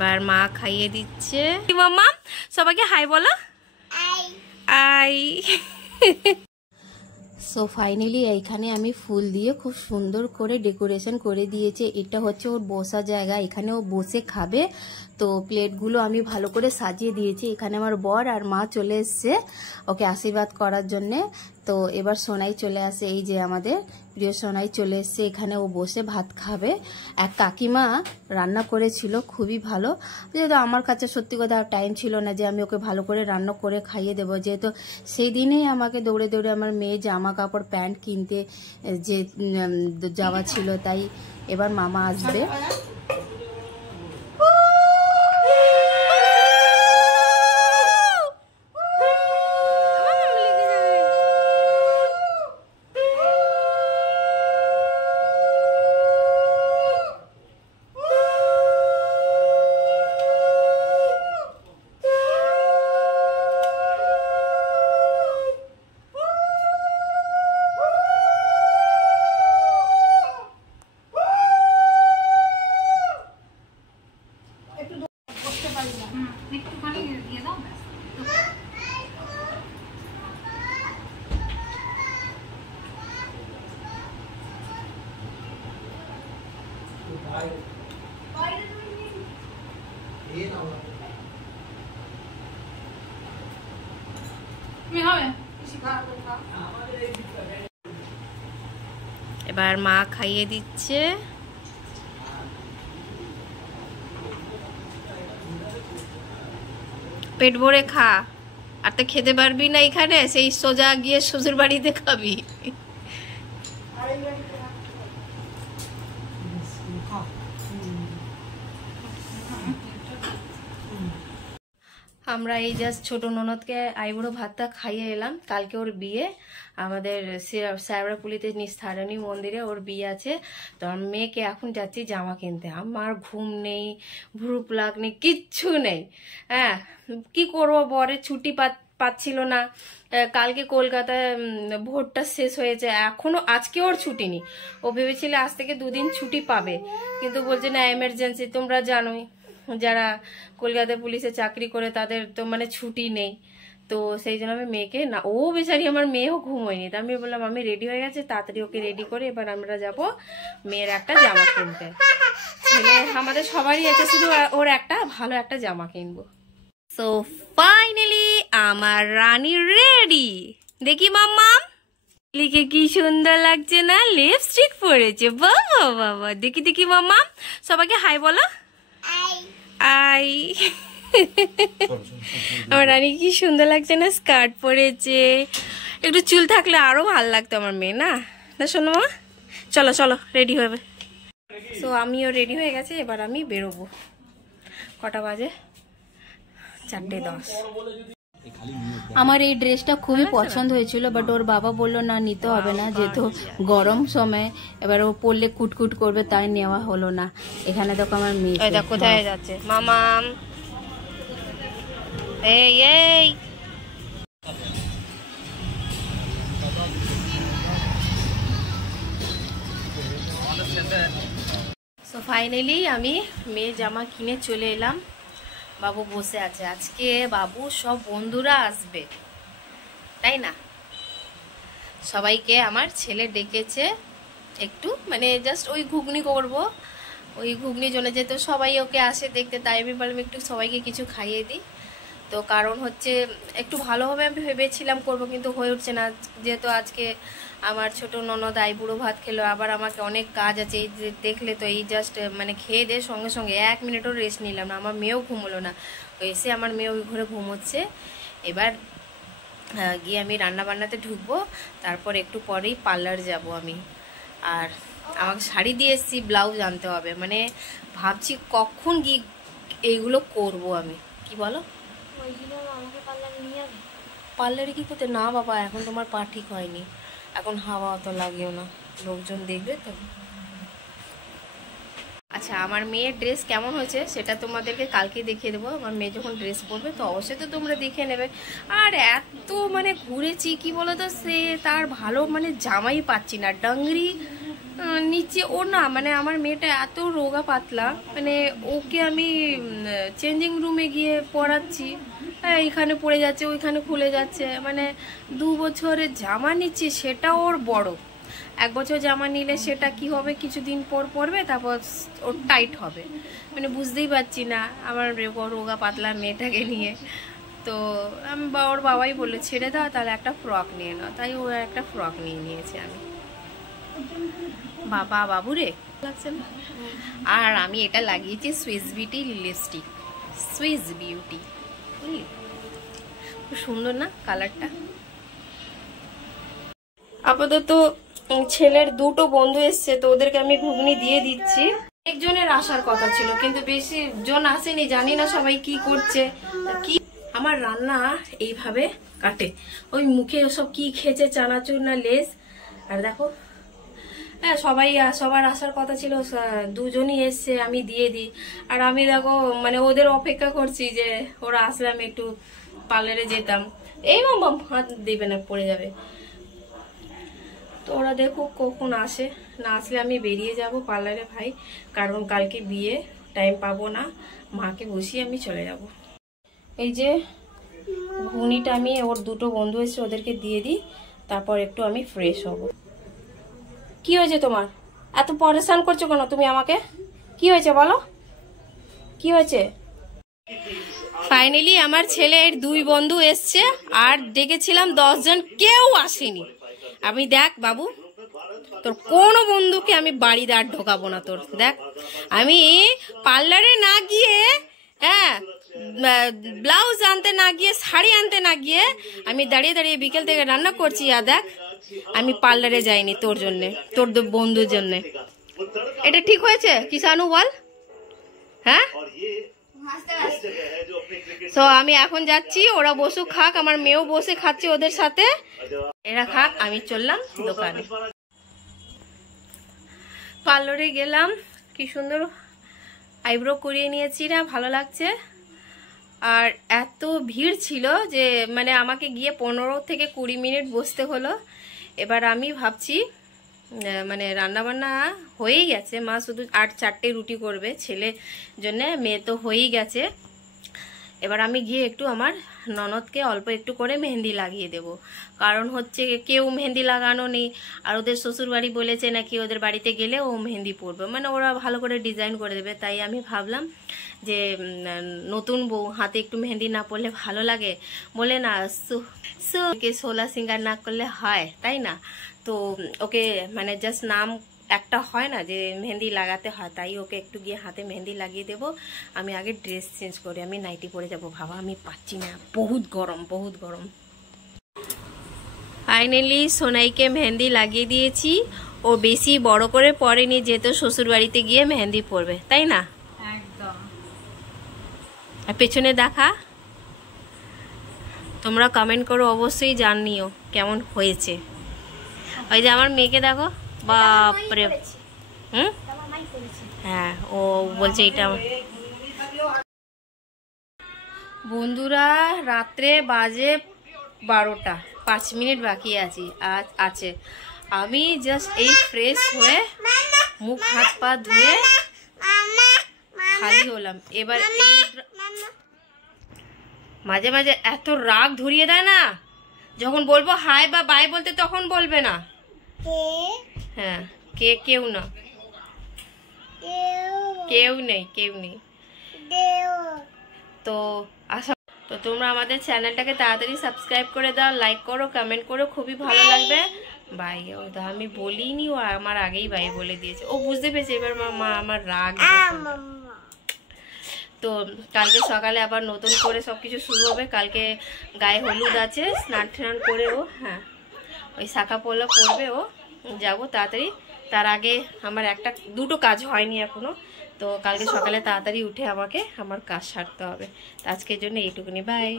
এবার মা খাইয়ে দিচ্ছে। মাম্মা সবাইকে হাই বলো। আই। সো ফাইনালি এইখানে আমি ফুল দিয়ে খুব সুন্দর করে ডেকোরেশন করে দিয়েছে। এটা হচ্ছে ওর বসার জায়গা, এখানে ও বসে খাবে। তো প্লেটগুলো আমি ভালো করে সাজিয়ে দিয়েছি। এখানে আমার বর আর মা চলে এসছে ওকে আশীর্বাদ করার জন্যে। তো এবার সোনাই চলে আসে, এই যে আমাদের প্রিয় সোনাই চলে এসছে, এখানে ও বসে ভাত খাবে। এক কাকিমা রান্না করেছিল খুবই ভালো, যেহেতু আমার কাছে সত্যি কথা টাইম ছিল না যে আমি ওকে ভালো করে রান্না করে খাইয়ে দেবো, যেহেতু সেই দিনেই আমাকে দৌড়ে দৌড়ে আমার মেয়ে জামা কাপড় প্যান্ট কিনতে যে যাওয়া ছিল। তাই এবার মামা আসবে। এবার মা খাইয়ে দিচ্ছে। পেট ভরে খা, আর তো খেতে পারবি না এখানে, সেই সোজা গিয়ে শ্বশুর বাড়িতে খাবি। আমরা এই জাস্ট ছোট ননদকে আইবুড়ো ভাতটা খাইয়ে এলাম। কালকে ওর বিয়ে, আমাদের শ্যাওড়াপুলিতে নিস্তারণী মন্দিরে ওর বিয়ে আছে। তো আমার মেয়েকে এখন যাচ্ছি জামা কিনতে। আমার ঘুম নেই, ভ্রু প্লাগ নেই, কিচ্ছু নেই। হ্যাঁ, কি করবো, বরের ছুটি পাচ্ছিল না। কালকে কলকাতায় ভোটটা শেষ হয়েছে, এখনো আজকে ওর ছুটি নেই। ও ভেবেছিল আজ থেকে 2 দিন ছুটি পাবে, কিন্তু বলছে না এমার্জেন্সি। তোমরা জানোই যারা কলকাতায় পুলিশে চাকরি করে তাদের তো মানে ছুটি নেই। তো সেই জন্য আমি মেয়েকে না, ও বেচারি আমার মেয়েও ঘুমোয়নি। তো আমি বললাম আমি রেডি হয়ে গেছে, তাড়াতাড়ি ওকে রেডি করে এবার আমরা যাব মেয়ের একটা জামা কিনতে। ছেলে আমাদের সবারই আছে, শুধু ওর একটা ভালো একটা জামা কিনবো। সো ফাইনালি আমার রানী রেডি। দেখি মাম্মা লিখে কি সুন্দর লাগছে না, লিপস্টিক পরেছে, বাবা বাবা। দেখি দেখি মাম্মা সবাইকে হাই বলো। আই। আমার রানী কি সুন্দর লাগছে না, স্কার্ট পরেছে। একটু চুল থাকলে আরো ভালো লাগতো আমার মেয়ে, না না শোনো মা, চলো চলো রেডি হবে। সো আমিও রেডি হয়ে গেছে, এবার আমি বেরোবো। কটা বাজে? 4:10। আমার এই ড্রেসটা খুবই পছন্দ হয়েছিল, বাট ওর বাবা বললো না নিতে হবে না, যেহেতু গরম সময় এবার ও পরলে কুটকুট করবে, তাই নেওয়া হলো না। এখানে দেখো আমার মেয়ে কোথায় যাচ্ছে, মামাম এই এই। সো ফাইনালি আমি মেয়ে জামা কিনে চলে এলাম। বাবু বসে আছে, আজকে বাবু সব বন্ধুরা আসবে, তাই না? সবাইকে আমার ছেলে ডেকেছে একটু, মানে জাস্ট ওই ঘুগনি করব, ওই ঘুগনির জন্য, যেহেতু সবাই ওকে আসে দেখতে, তাই আমি বললাম একটু সবাইকে কিছু খাইয়ে দিই। তো কারণ হচ্ছে একটু ভালোভাবে আমি ভেবেছিলাম করব, কিন্তু হয়ে উঠছে না, যেহেতু আজকে আমার ছোট ননদ আইবুড়ো ভাত খেলো, আবার আমাকে অনেক কাজ আছে। এই যে দেখলে তো, এই জাস্ট মানে খেয়ে দিয়ে সঙ্গে সঙ্গে 1 মিনিটও রেস্ট নিলাম না। আমার মেয়েও ঘুমোলো না, এসে আমার মেয়ে ওই ঘরে ঘুমোচ্ছে। এবার গিয়ে আমি রান্না বান্নাতে ঢুকবো, তারপর একটু পরেই পার্লার যাব আমি। আর আমাকে শাড়ি দিয়ে এসেছি, ব্লাউজ আনতে হবে, মানে ভাবছি কখন গিয়ে এইগুলো করব আমি। কি বলো? পার্লারে কি করতে? না বাবা, এখন তোমার পা ঠিক হয়নি, এখন হাওয়া অত লাগেও না, লোকজন দেখবে তো। আচ্ছা, আমার মেয়ের ড্রেস কেমন হয়েছে সেটা তোমাদেরকে কালকে দেখিয়ে দেবো। আমার মেয়ে যখন ড্রেস পরবে তো অবশ্যই তো তোমরা দেখে নেবে। আর এত মানে ঘুরেছি কি বলো তো, সে তার ভালো মানে জামাই পাচ্ছি না, ডাংরি নিচে ও না মানে আমার মেয়েটা এত রোগা পাতলা, মানে ওকে আমি চেঞ্জিং রুমে গিয়ে পড়াচ্ছি, এইখানে পড়ে যাচ্ছে ওইখানে খুলে যাচ্ছে, মানে 2 বছরের জামা নিচ্ছি সেটা ওর বড়, 1 বছর জামা নিলে সেটা কি হবে কিছুদিন পর পরবে, তারপর ওর টাইট হবে, মানে বুঝতেই পারছি না আমার রোগা পাতলা মেয়েটাকে নিয়ে। তো আমি ওর বাবাই বললো ছেড়ে দাও, তাহলে একটা ফ্রক নিয়ে নাও, তাই ও একটা ফ্রক নিয়ে নিয়েছে। আমি বাবা বাবুরে লাগছে না। আর আমি এটা লাগিয়েছি Swiss beauty lipstick, Swiss beauty, বুঝলি খুব সুন্দর না কালারটা। আপাতত ছেলের 2টো বন্ধু এসছে, তো ওদেরকে আমি ঘুগনি দিয়ে দিচ্ছি। একজনের আসার কথা ছিল কিন্তু বেশি জন আসেনি, জানি না সবাই কি করছে। কি আমার রান্না এইভাবে কাটে, ওই মুখে ওসব কি খেয়েছে চানাচুর না লেস। আর দেখো হ্যাঁ সবার আসার কথা ছিল, 2জনই এসছে, আমি দিয়ে দিই। আর আমি দেখো মানে ওদের অপেক্ষা করছি যে ওরা আসলে আমি একটু পার্লারে যেতাম। এই মাম হাত দেবে না, পড়ে যাবে। তো ওরা দেখো কখন আসে, না আসলে আমি বেরিয়ে যাব পার্লারে ভাই, কারণ কালকে বিয়ে, টাইম পাবো না, মাকে বসিয়ে আমি চলে যাব। এই যে ঘুগনিটা আমি ওর 2টো বন্ধু এসে ওদেরকে দিয়ে দিই, তারপর একটু আমি ফ্রেশ হব। কি হয়েছে তোমার, এত পরেশান করছো কেন তুমি আমাকে? কি হয়েছে বলো, কি হয়েছে? ফাইনালি আমার ছেলের 2 বন্ধু এসছে, আর ডেকেছিলাম 10 জন, কেউ আসেনি। আমি দেখ বাবু, তোর কোনো বন্ধুকে আমি বাড়িতে আর ঢোকাবো না। তোর দেখ আমি পার্লারে না গিয়ে, হ্যাঁ ব্লাউজ আনতে না গিয়ে, শাড়ি আনতে না গিয়ে আমি দাঁড়িয়ে দাঁড়িয়ে বিকেল থেকে রান্না করছি। আর দেখ আমি পার্লারে যাইনি তোর জন্যে, তোর বন্ধুর জন্যে। এটা ঠিক হয়েছে কিষানু বল? হ্যাঁ, তো আমি এখন যাচ্ছি, ওরা বসুক খাক, আমার মেয়েও বসে খাচ্ছে ওদের সাথে, এরা খাক, আমি চললাম দোকানে। পার্লারে গেলাম, কি সুন্দর আইব্রো করিয়ে নিয়েছি না, ভালো লাগছে। আর এত ভিড় ছিল যে মানে আমাকে গিয়ে 15 থেকে 20 মিনিট বসতে হলো। এবার আমি ভাবছি মানে রান্নাবান্না হয়েই গেছে, মা শুধু 4টে রুটি করবে ছেলের জন্য, মেয়ে তো হয়েই গেছে। এবার আমি গিয়ে একটু আমার ননদকে অল্প একটু করে মেহেন্দি লাগিয়ে দেব, কারণ হচ্ছে কেউ মেহেন্দি লাগানো নেই, আর ওদের শ্বশুর বাড়ি বলেছে নাকি ওদের বাড়িতে গেলে ও মেহেন্দি পরবে, মানে ওরা ভালো করে ডিজাইন করে দেবে। তাই আমি ভাবলাম যে নতুন বউ হাতে একটু মেহেন্দি না পরলে ভালো লাগে, বলে না কে 16 সিঙ্গার না করলে হয়, তাই না? তো ওকে মানে জাস্ট নাম একটা হয় না যে মেহেন্দি লাগাতে হয়, তাই ওকে একটু গিয়ে হাতে মেহেন্দি লাগিয়ে দেব। আমি আগে ড্রেস চেঞ্জ করি, আমি নাইটি পরে যাব, ভাবা আমি পাচ্ছি না, বহুত গরম বহুত গরম। ফাইনালি সোনাইকে মেহেন্দি লাগিয়ে দিয়েছি, ও বেশি বড় করে পরেনি, যেহেতু শ্বশুর বাড়িতে গিয়ে মেহেন্দি পরবে, তাই না? একদম। আর পেছনে দেখা, তোমরা কমেন্ট করো অবশ্যই, জানিও কেমন হয়েছে। ওই যে আমার মেয়েকে দেখো, বাপরে, হ্যাঁ ও বলছে এটা। বন্ধুরা রাত্রে বাজে 12টা, 5 মিনিট বাকি আছে। আমি জাস্ট এই ফ্রেশ হয়ে মুখ হাত পা ধুয়ে খালি হলাম। এবার মাঝে মাঝে এত রাগ ধরিয়ে দেয় না, যখন বলবো হাই বা বাই বলতে তখন বলবে না। হ্যাঁ কেউ না, কেউ নেই। তো তো তোমরা আমাদের চ্যানেলটাকে তাড়াতাড়ি সাবস্ক্রাইব করে দাও, লাইক করো, কমেন্ট করো, খুবই ভালো লাগবে। বাই। ও তো আমি বলিনি, ও আমার আগেই বাই বলে দিয়েছে, ও বুঝতে পেরেছে এবার মা আমার রাগ। তো কালকে সকালে আবার নতুন করে সবকিছু শুরু হবে। কালকে গায়ে হলুদ আছে, স্নান টান করে ও, হ্যাঁ ওই শাখা পলা পরবে, ও যাবো তাড়াতাড়ি। তার আগে আমার 2টো কাজ হয়নি এখনো, তো কালকে সকালে তাড়াতাড়ি উঠে আমাকে আমার কাজ সারতে হবে। আজকের জন্য এইটুকুনি, বাই।